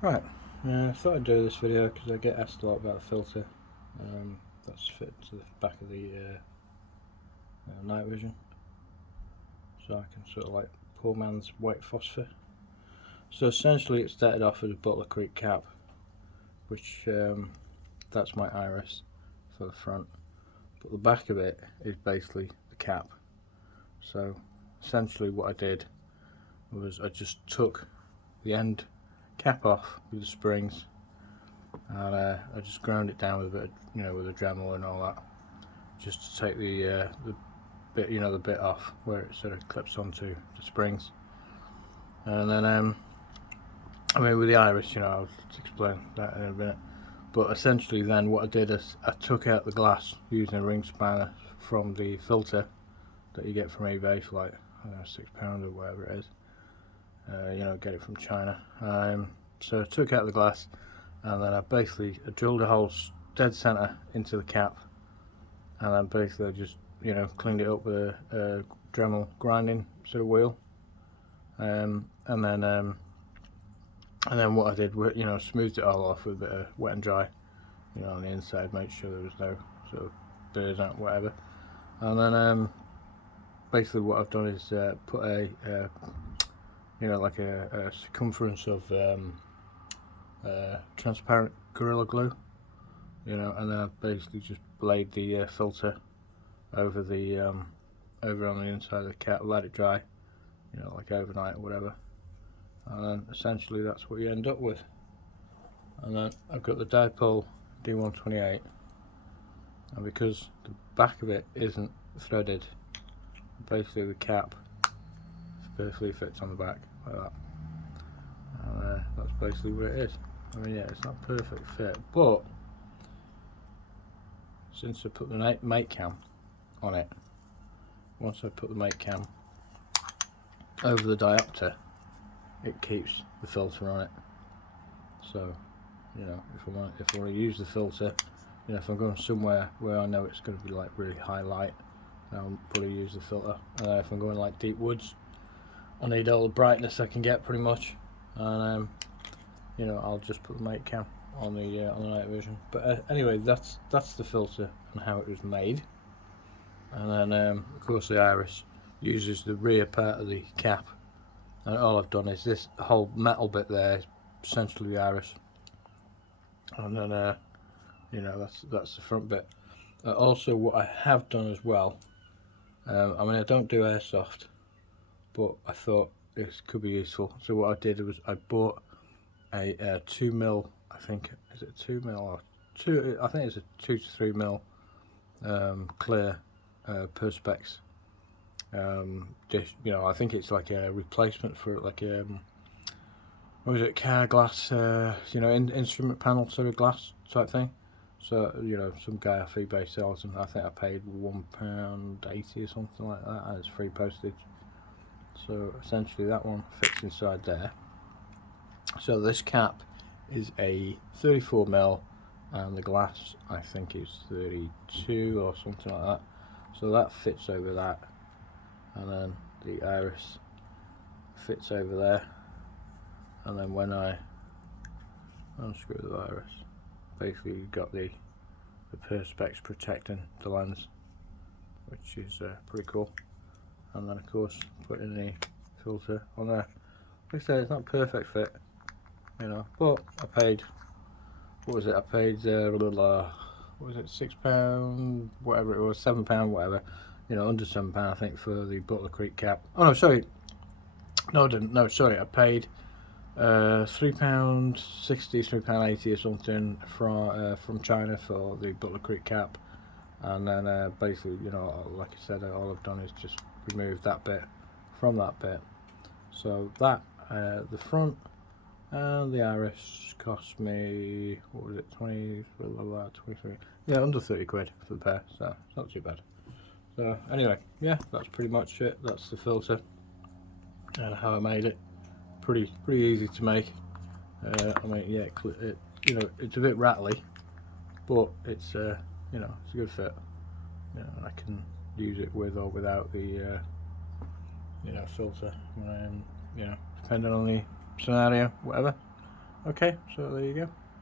Right, I thought I'd do this video because I get asked a lot about the filter that's fit to the back of the night vision, so I can sort of like poor man's white phosphor. So essentially it started off as a Butler Creek cap, which that's my iris for the front, but the back of it is basically the cap. So essentially what I did was I just took the end cap off with the springs, and I just ground it down with a bit of, with a Dremel and all that, just to take the bit, the bit off where it sort of clips onto the springs. And then I mean, with the iris, I'll explain that in a minute. But essentially then what I did is I took out the glass using a ring spanner from the filter that you get from eBay for like, I don't know, £6 or whatever it is. Get it from China. So I took out the glass, and then I basically drilled a hole dead center into the cap, and then basically I just cleaned it up with a Dremel grinding sort of wheel, and then what I did was smoothed it all off with a bit of wet and dry on the inside, made sure there was no sort of burrs out, whatever. And then basically what I've done is put a like a circumference of transparent Gorilla Glue, and then I've basically just laid the filter over the over on the inside of the cap, let it dry, like overnight or whatever, and then essentially that's what you end up with. And then I've got the Dipol D128, and because the back of it isn't threaded, basically the cap perfectly fits on the back like that, and that's basically what it is. I mean, yeah, it's not a perfect fit, but since I put the mate cam on it, once I put the mate cam over the diopter, it keeps the filter on it. So if I want to use the filter, if I'm going somewhere where I know it's going to be like really high light, I'll probably use the filter. If I'm going like deep woods, I need all the brightness I can get pretty much, and I'll just put the mate cam on the night vision. But anyway, that's the filter and how it was made. And then of course the iris uses the rear part of the cap, and all I've done is this whole metal bit there is essentially the iris, and then that's the front bit. Also what I have done as well, I mean, I don't do airsoft, but I thought this could be useful. So what I did was I bought a 2mm, I think, is it 2mm or 2? I think it's a 2 to 3mm clear perspex dish. I think it's like a replacement for like what was it, car glass, instrument panel sort of glass type thing. So some guy off eBay sells them. I think I paid £1.80 or something like that, and it's free postage. So essentially that one fits inside there. So this cap is a 34mm, and the glass I think is 32 or something like that. So that fits over that, and then the iris fits over there. And then when I unscrew the iris, basically you've got the perspex protecting the lens, which is pretty cool. And then of course putting the filter on there. Like I said, it's not a perfect fit, but I paid, what was it, I paid what was it, £6, whatever it was, £7, whatever, under £7 I think for the Butler Creek cap. Oh no, sorry, no I didn't, no sorry, I paid £3.60, £3.80 or something from China for the Butler Creek cap. And then basically, like I said, all I've done is just remove that bit from that bit. So that the front and the iris cost me, what was it, 23, yeah, under 30 quid for the pair, so it's not too bad. So anyway, yeah, that's pretty much it. That's the filter and how I made it. Pretty easy to make. I mean, yeah, it's a bit rattly, but it's it's a good fit. I can use it with or without the filter, depending on the scenario, whatever. Okay, so there you go.